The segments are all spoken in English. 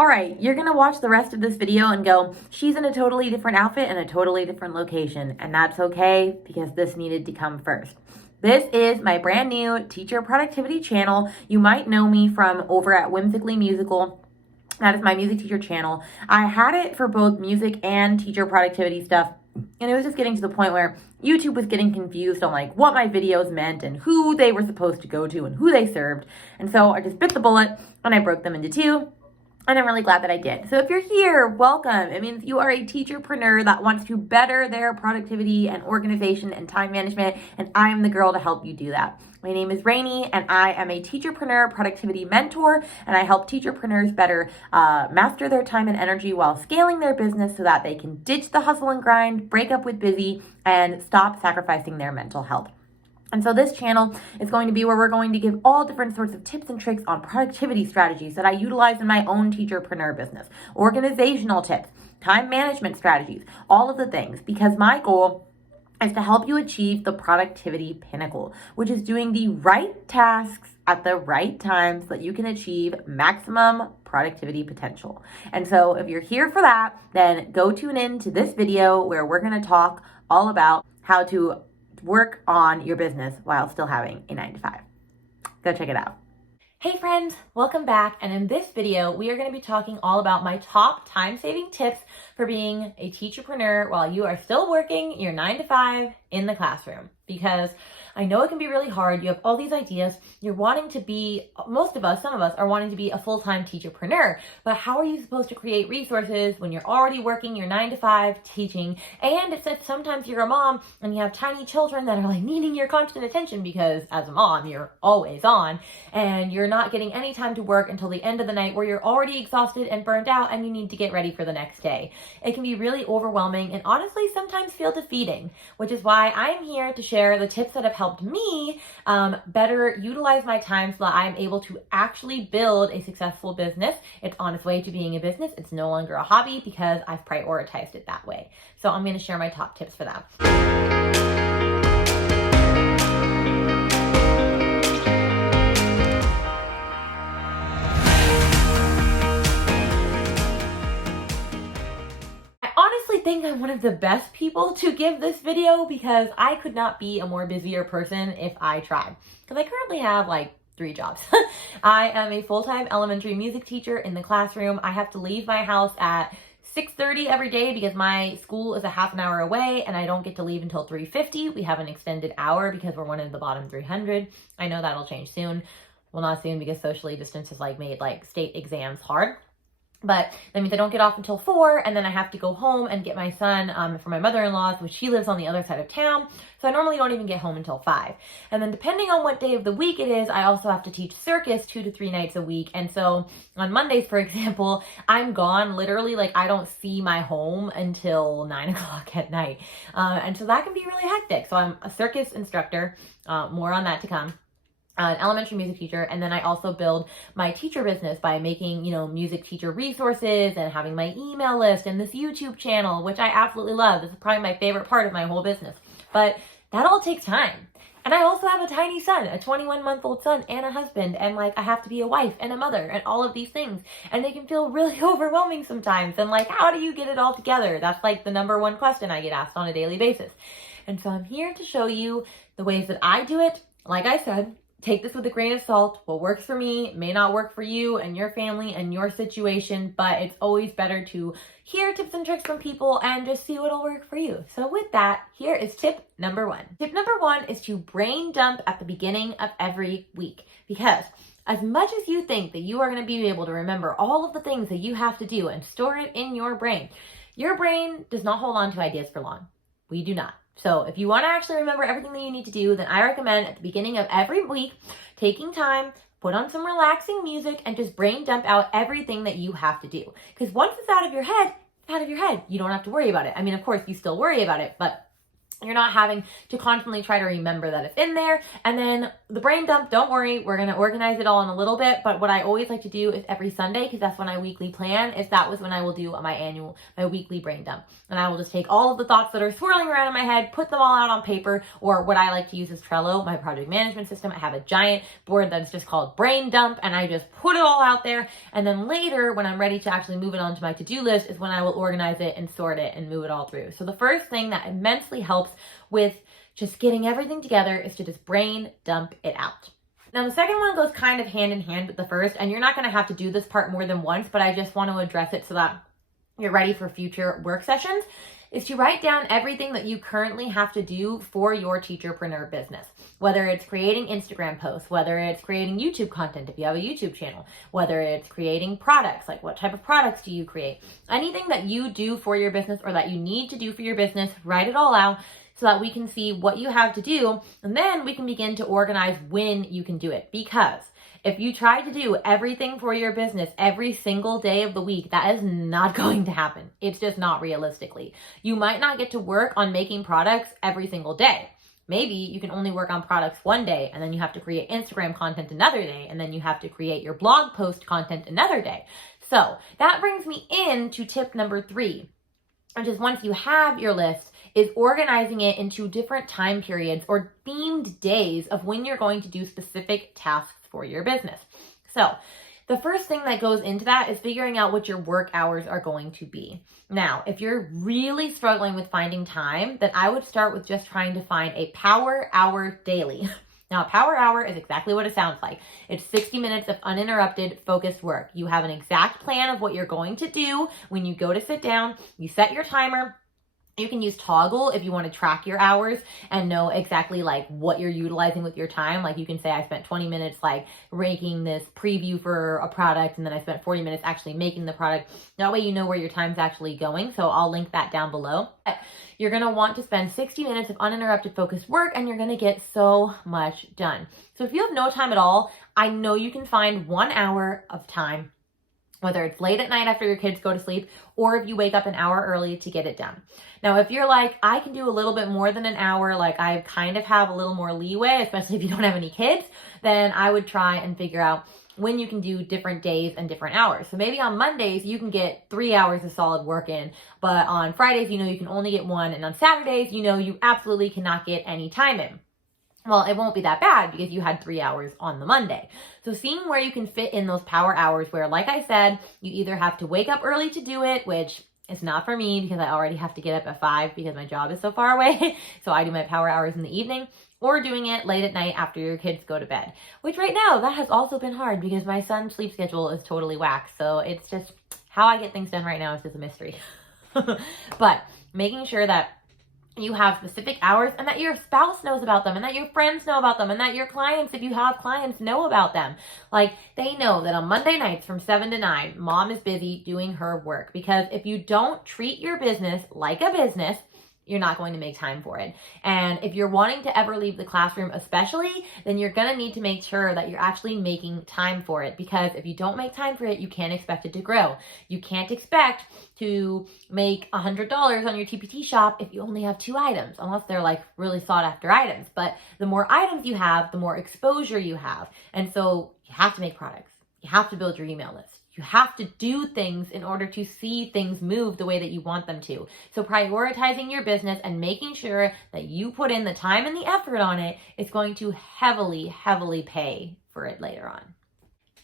All right, you're gonna watch the rest of this video and go, she's in a totally different outfit and a totally different location. And that's okay because this needed to come first. This is my brand new teacher productivity channel. You might know me from over at Whimsically Musical. That is my music teacher channel. I had it for both music and teacher productivity stuff. And it was just getting to the point where YouTube was getting confused on like what my videos meant and who they were supposed to go to and who they served. And so I just bit the bullet and I broke them into two. And I'm really glad that I did. So if you're here, welcome. It means you are a teacherpreneur that wants to better their productivity and organization and time management. And I'm the girl to help you do that. My name is Rainey and I am a teacherpreneur productivity mentor. And I help teacherpreneurs better master their time and energy while scaling their business so that they can ditch the hustle and grind, break up with busy, and stop sacrificing their mental health. And so this channel is going to be where we're going to give all different sorts of tips and tricks on productivity strategies that I utilize in my own teacherpreneur business, organizational tips, time management strategies, all of the things, because my goal is to help you achieve the productivity pinnacle, which is doing the right tasks at the right time so that you can achieve maximum productivity potential. And so if you're here for that, then go tune in to this video where we're going to talk all about how to work on your business while still having a 9-to-5. Go check it out. Hey friends, welcome back. And in this video, we are going to be talking all about my top time-saving tips for being a teacherpreneur while you are still working your 9-to-5 in the classroom. Because I know it can be really hard. You have all these ideas. You're wanting to be, most of us, some of us are wanting to be a full-time teacherpreneur. But how are you supposed to create resources when you're already working your 9-to-5 teaching? And it's that sometimes you're a mom and you have tiny children that are like needing your constant attention because as a mom, you're always on and you're not getting any time to work until the end of the night where you're already exhausted and burned out and you need to get ready for the next day. It can be really overwhelming and honestly sometimes feel defeating, which is why I'm here to share the tips that have helped me better utilize my time so that I'm able to actually build a successful business. It's on its way to being a business. It's no longer a hobby because I've prioritized it that way. So I'm going to share my top tips for that. I think I'm one of the best people to give this video because I could not be a more busier person if I tried. Because I currently have like 3 jobs. I am a full-time elementary music teacher in the classroom. I have to leave my house at 6:30 every day because my school is a half an hour away and I don't get to leave until 3:50. We have an extended hour because we're one of the bottom 300. I know that'll change soon. Well, not soon because socially distance has like made like state exams hard. But that means I don't get off until 4, and then I have to go home and get my son for my mother-in-law's, which she lives on the other side of town. So I normally don't even get home until 5. And then depending on what day of the week it is, I also have to teach circus 2 to 3 nights a week. And so on Mondays, for example, I'm gone literally, like I don't see my home until 9 o'clock at night. And so that can be really hectic. So I'm a circus instructor, more on that to come. An elementary music teacher, and then I also build my teacher business by making, music teacher resources and having my email list and this YouTube channel, which I absolutely love. This is probably my favorite part of my whole business. But that all takes time. And I also have a tiny son, a 21-month-old son, and a husband, and I have to be a wife and a mother and all of these things. And they can feel really overwhelming sometimes. And how do you get it all together? That's the number one question I get asked on a daily basis. And so I'm here to show you the ways that I do it. Like I said, take this with a grain of salt. What works for me may not work for you and your family and your situation, but it's always better to hear tips and tricks from people and just see what'll work for you. So with that, here is tip number 1. Tip number 1 is to brain dump at the beginning of every week, because as much as you think that you are going to be able to remember all of the things that you have to do and store it in your brain does not hold on to ideas for long. We do not. So if you want to actually remember everything that you need to do, then I recommend at the beginning of every week, taking time, put on some relaxing music, and just brain dump out everything that you have to do. Because once it's out of your head, it's out of your head. You don't have to worry about it. I mean, of course, you still worry about it, but You're not having to constantly try to remember that it's in there. And then the brain dump, don't worry, we're going to organize it all in a little bit. But what I always like to do is every Sunday, because that's when I weekly plan, is that was when I will do my weekly brain dump. And I will just take all of the thoughts that are swirling around in my head, put them all out on paper, or what I like to use is Trello, my project management system. I have a giant board that's just called brain dump, and I just put it all out there. And then later, when I'm ready to actually move it onto my to-do list, is when I will organize it and sort it and move it all through. So the first thing that immensely helps with just getting everything together is to just brain dump it out. Now, the second one goes kind of hand in hand with the first, and you're not going to have to do this part more than once, but I just want to address it so that you're ready for future work sessions, is to write down everything that you currently have to do for your teacherpreneur business. Whether it's creating Instagram posts, whether it's creating YouTube content if you have a YouTube channel, whether it's creating products, like what type of products do you create? Anything that you do for your business or that you need to do for your business, write it all out so that we can see what you have to do, and then we can begin to organize when you can do it. Because if you try to do everything for your business every single day of the week, that is not going to happen. It's just not realistically. You might not get to work on making products every single day. Maybe you can only work on products one day, and then you have to create Instagram content another day, and then you have to create your blog post content another day. So that brings me into tip number 3, which is once you have your list, is organizing it into different time periods or themed days of when you're going to do specific tasks for your business. So the first thing that goes into that is figuring out what your work hours are going to be. Now, if you're really struggling with finding time, then I would start with just trying to find a power hour daily. Now, a power hour is exactly what it sounds like. It's 60 minutes of uninterrupted, focused work. You have an exact plan of what you're going to do when you go to sit down. You set your timer. You can use Toggle if you want to track your hours and know exactly like what you're utilizing with your time. Like you can say I spent 20 minutes like making this preview for a product, and then I spent 40 minutes actually making the product. That way you know where your time's actually going. So I'll link that down below. You're going to want to spend 60 minutes of uninterrupted focused work, and you're going to get so much done. So if you have no time at all, I know you can find 1 hour of time, whether it's late at night after your kids go to sleep, or if you wake up an hour early to get it done. Now, if you're like, I can do a little bit more than an hour, like I kind of have a little more leeway, especially if you don't have any kids, then I would try and figure out when you can do different days and different hours. So maybe on Mondays, you can get 3 hours of solid work in, but on Fridays, you know, you can only get 1, and on Saturdays, you know, you absolutely cannot get any time in. Well, it won't be that bad because you had 3 hours on the Monday. So seeing where you can fit in those power hours where, like I said, you either have to wake up early to do it, which is not for me because I already have to get up at 5 because my job is so far away. So I do my power hours in the evening, or doing it late at night after your kids go to bed, which right now that has also been hard because my son's sleep schedule is totally whack. So it's just how I get things done right now is just a mystery. But making sure that you have specific hours and that your spouse knows about them and that your friends know about them and that your clients, if you have clients, know about them. Like they know that on Monday nights from 7 to 9, mom is busy doing her work, because if you don't treat your business like a business, you're not going to make time for it. And if you're wanting to ever leave the classroom especially, then you're going to need to make sure that you're actually making time for it, because if you don't make time for it, you can't expect it to grow. You can't expect to make $100 on your TPT shop if you only have 2 items, unless they're like really sought after items. But the more items you have, the more exposure you have. And so you have to make products. You have to build your email list. You have to do things in order to see things move the way that you want them to. So prioritizing your business and making sure that you put in the time and the effort on it is going to heavily, heavily pay for it later on.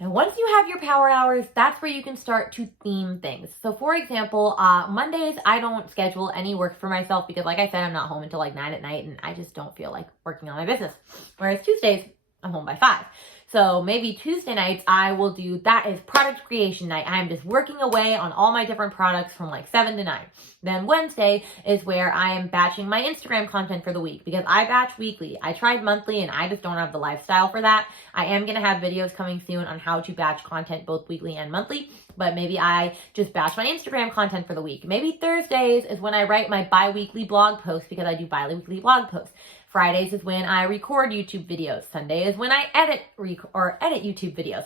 And once you have your power hours, that's where you can start to theme things. So for example, Mondays, I don't schedule any work for myself because like I said, I'm not home until like 9 at night and I just don't feel like working on my business. Whereas Tuesdays, I'm home by 5. So maybe Tuesday nights I will do, that is product creation night. I'm just working away on all my different products from like 7 to 9. Then Wednesday is where I am batching my Instagram content for the week, because I batch weekly. I tried monthly and I just don't have the lifestyle for that. I am going to have videos coming soon on how to batch content both weekly and monthly, but maybe I just batch my Instagram content for the week. Maybe Thursdays is when I write my bi-weekly blog posts, because I do bi-weekly blog posts. Fridays is when I record YouTube videos. Sunday is when I edit YouTube videos.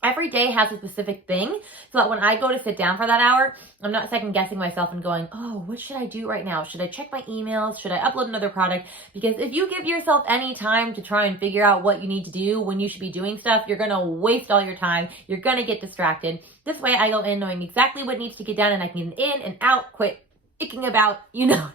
Every day has a specific thing so that when I go to sit down for that hour, I'm not second guessing myself and going, oh, what should I do right now? Should I check my emails? Should I upload another product? Because if you give yourself any time to try and figure out what you need to do when you should be doing stuff, you're going to waste all your time. You're going to get distracted. This way I go in knowing exactly what needs to get done and I can get in and out quick. Thinking about, you know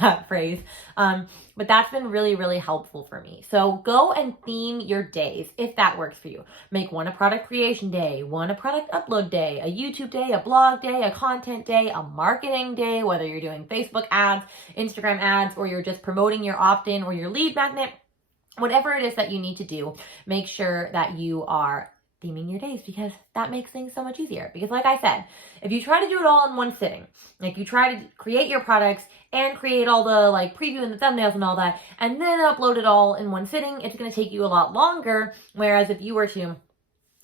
that phrase. But that's been really, really helpful for me. So go and theme your days if that works for you. Make one a product creation day, one a product upload day, a YouTube day, a blog day, a content day, a marketing day, whether you're doing Facebook ads, Instagram ads, or you're just promoting your opt-in or your lead magnet, whatever it is that you need to do, make sure that you are theming your days, because that makes things so much easier. Because like I said, if you try to do it all in one sitting, like you try to create your products and create all the like preview and the thumbnails and all that, and then upload it all in one sitting, it's going to take you a lot longer. Whereas if you were to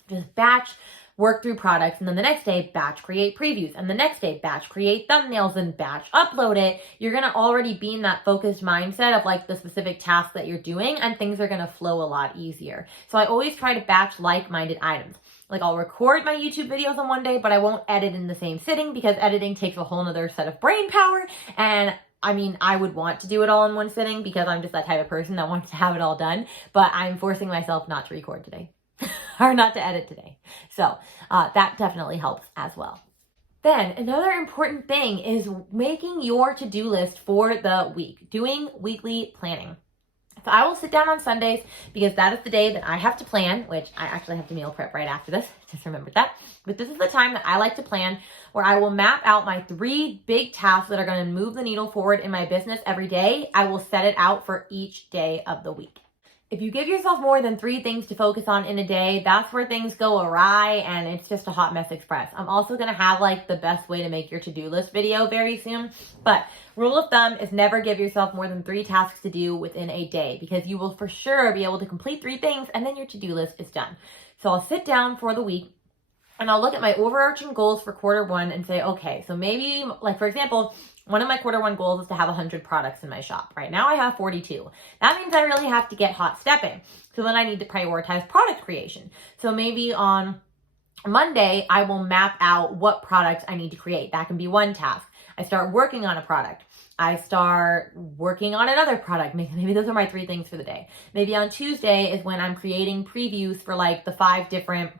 just batch work through products, and then the next day batch create previews, and the next day batch create thumbnails and batch upload it, you're going to already be in that focused mindset of like the specific task that you're doing, and things are going to flow a lot easier. So I always try to batch like-minded items. Like I'll record my YouTube videos on one day, but I won't edit in the same sitting because editing takes a whole nother set of brain power. And I mean, I would want to do it all in one sitting because I'm just that type of person that wants to have it all done, but I'm forcing myself not to record today. Or not to edit today. So that definitely helps as well. Then another important thing is making your to-do list for the week, doing weekly planning. So I will sit down on Sundays because that is the day that I have to plan, which I actually have to meal prep right after this. Just remembered that. But this is the time that I like to plan where I will map out my 3 big tasks that are going to move the needle forward in my business every day. I will set it out for each day of the week. If you give yourself more than 3 things to focus on in a day, that's where things go awry and it's just a hot mess express. I'm also going to have like the best way to make your to-do list video very soon. But rule of thumb is never give yourself more than 3 tasks to do within a day, because you will for sure be able to complete 3 things and then your to-do list is done. So I'll sit down for the week and I'll look at my overarching goals for quarter 1 and say, okay, so maybe like, for example, one of my quarter 1 goals is to have 100 products in my shop. Right now I have 42. That means I really have to get hot stepping. So then I need to prioritize product creation. So maybe on Monday, I will map out what products I need to create. That can be one task. I start working on a product. I start working on another product. Maybe those are my 3 things for the day. Maybe on Tuesday is when I'm creating previews for like the 5 different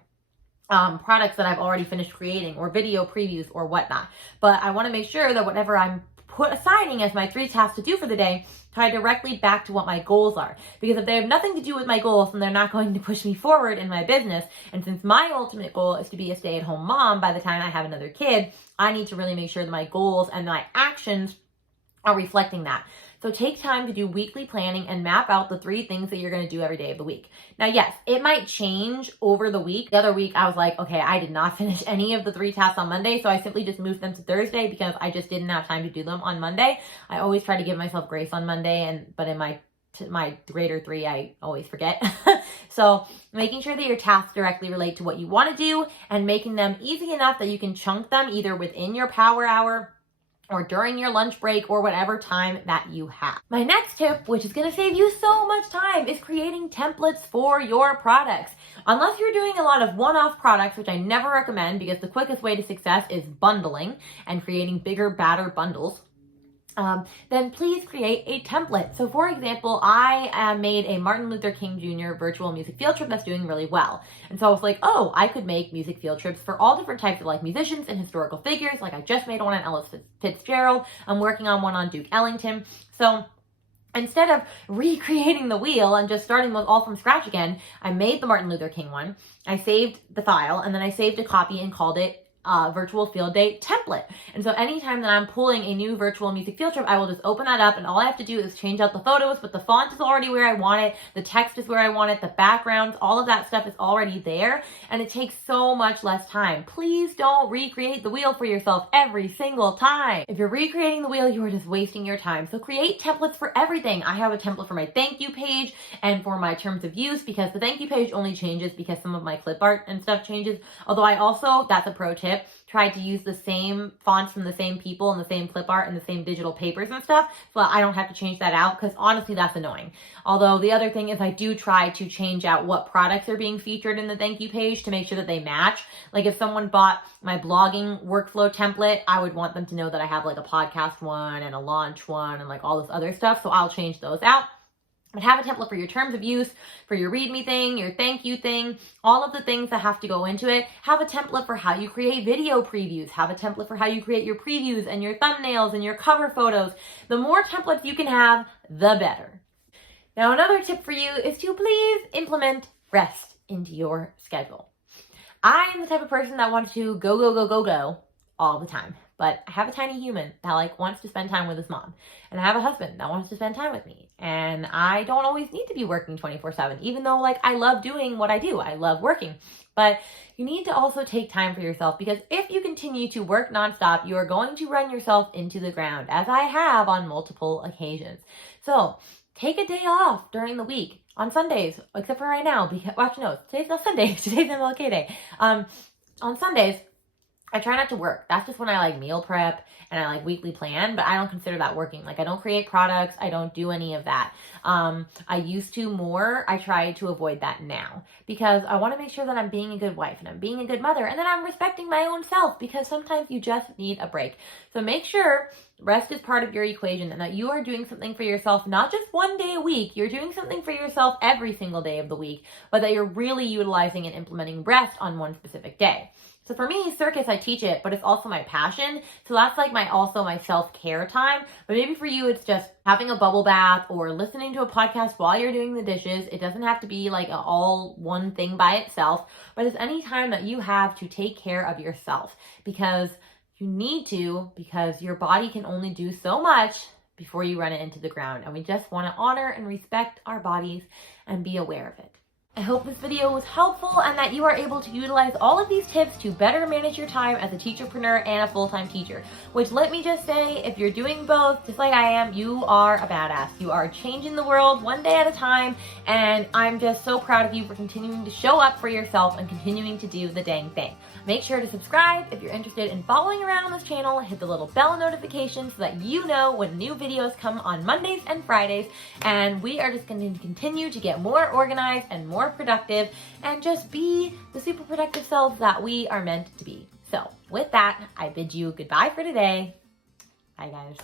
products that I've already finished creating, or video previews or whatnot. But I want to make sure that whatever I'm assigning as my 3 tasks to do for the day tie directly back to what my goals are. Because if they have nothing to do with my goals, then they're not going to push me forward in my business. And since my ultimate goal is to be a stay-at-home mom by the time I have another kid, I need to really make sure that my goals and my actions are reflecting that. So take time to do weekly planning and map out the 3 things that you're going to do every day of the week. Now, yes, it might change over the week. The other week, I was like, okay, I did not finish any of the 3 tasks on Monday, so I simply just moved them to Thursday because I just didn't have time to do them on Monday. I always try to give myself grace on Monday, but in my greater 3, I always forget. So making sure that your tasks directly relate to what you want to do and making them easy enough that you can chunk them either within your power hour or during your lunch break or whatever time that you have. My next tip, which is going to save you so much time, is creating templates for your products. Unless you're doing a lot of one-off products, which I never recommend because the quickest way to success is bundling and creating bigger, badder bundles. Then please create a template. So for example, I made a Martin Luther King Jr. virtual music field trip that's doing really well. And so I was like, oh, I could make music field trips for all different types of like musicians and historical figures. Like I just made one on Ellis Fitzgerald. I'm working on one on Duke Ellington. So instead of recreating the wheel and just starting those all from scratch again, I made the Martin Luther King one. I saved the file and then I saved a copy and called it virtual field day template. And so anytime that I'm pulling a new virtual music field trip, I will just open that up and all I have to do is change out the photos, but the font is already where I want it, the text is where I want it, the backgrounds, all of that stuff is already there, and it takes so much less time. Please don't recreate the wheel for yourself every single time. If you're recreating the wheel, you are just wasting your time. So create templates for everything. I have a template for my thank you page and for my terms of use, because the thank you page only changes because some of my clip art and stuff changes. Although I also, that's a pro tip, tip, tried to use the same fonts from the same people and the same clip art and the same digital papers and stuff, so I don't have to change that out, because honestly, that's annoying. Although the other thing is I do try to change out what products are being featured in the thank you page to make sure that they match. Like if someone bought my blogging workflow template, I would want them to know that I have like a podcast one and a launch one and like all this other stuff, so I'll change those out. But have a template for your terms of use, for your README thing, your thank you thing, all of the things that have to go into it. Have a template for how you create video previews. Have a template for how you create your previews and your thumbnails and your cover photos. The more templates you can have, the better. Now, another tip for you is to please implement rest into your schedule. I'm the type of person that wants to go all the time. But I have a tiny human that like wants to spend time with his mom. And I have a husband that wants to spend time with me. And I don't always need to be working 24/7, even though like I love doing what I do. I love working. But you need to also take time for yourself, because if you continue to work nonstop, you are going to run yourself into the ground, as I have on multiple occasions. So take a day off during the week on Sundays, except for right now, because, well, actually, no, today's not Sunday. Today's MLK Day. On Sundays, I try not to work. That's just when I like meal prep and I like weekly plan, but I don't consider that working. Like I don't create products. I don't do any of that. I used to more. I try to avoid that now because I want to make sure that I'm being a good wife and I'm being a good mother and then I'm respecting my own self, because sometimes you just need a break. So make sure rest is part of your equation and that you are doing something for yourself, not just one day a week. You're doing something for yourself every single day of the week, but that you're really utilizing and implementing rest on one specific day. So for me, circus, I teach it, but it's also my passion. So that's like my self-care time. But maybe for you, it's just having a bubble bath or listening to a podcast while you're doing the dishes. It doesn't have to be like all one thing by itself, but it's any time that you have to take care of yourself, because you need to, because your body can only do so much before you run it into the ground. And we just want to honor and respect our bodies and be aware of it. I hope this video was helpful and that you are able to utilize all of these tips to better manage your time as a teacherpreneur and a full-time teacher. Which, let me just say, if you're doing both, just like I am, you are a badass. You are changing the world one day at a time, and I'm just so proud of you for continuing to show up for yourself and continuing to do the dang thing. Make sure to subscribe if you're interested in following around on this channel. Hit the little bell notification so that you know when new videos come on Mondays and Fridays. And we are just going to continue to get more organized and more productive and just be the super productive selves that we are meant to be. So with that, I bid you goodbye for today. Bye, guys.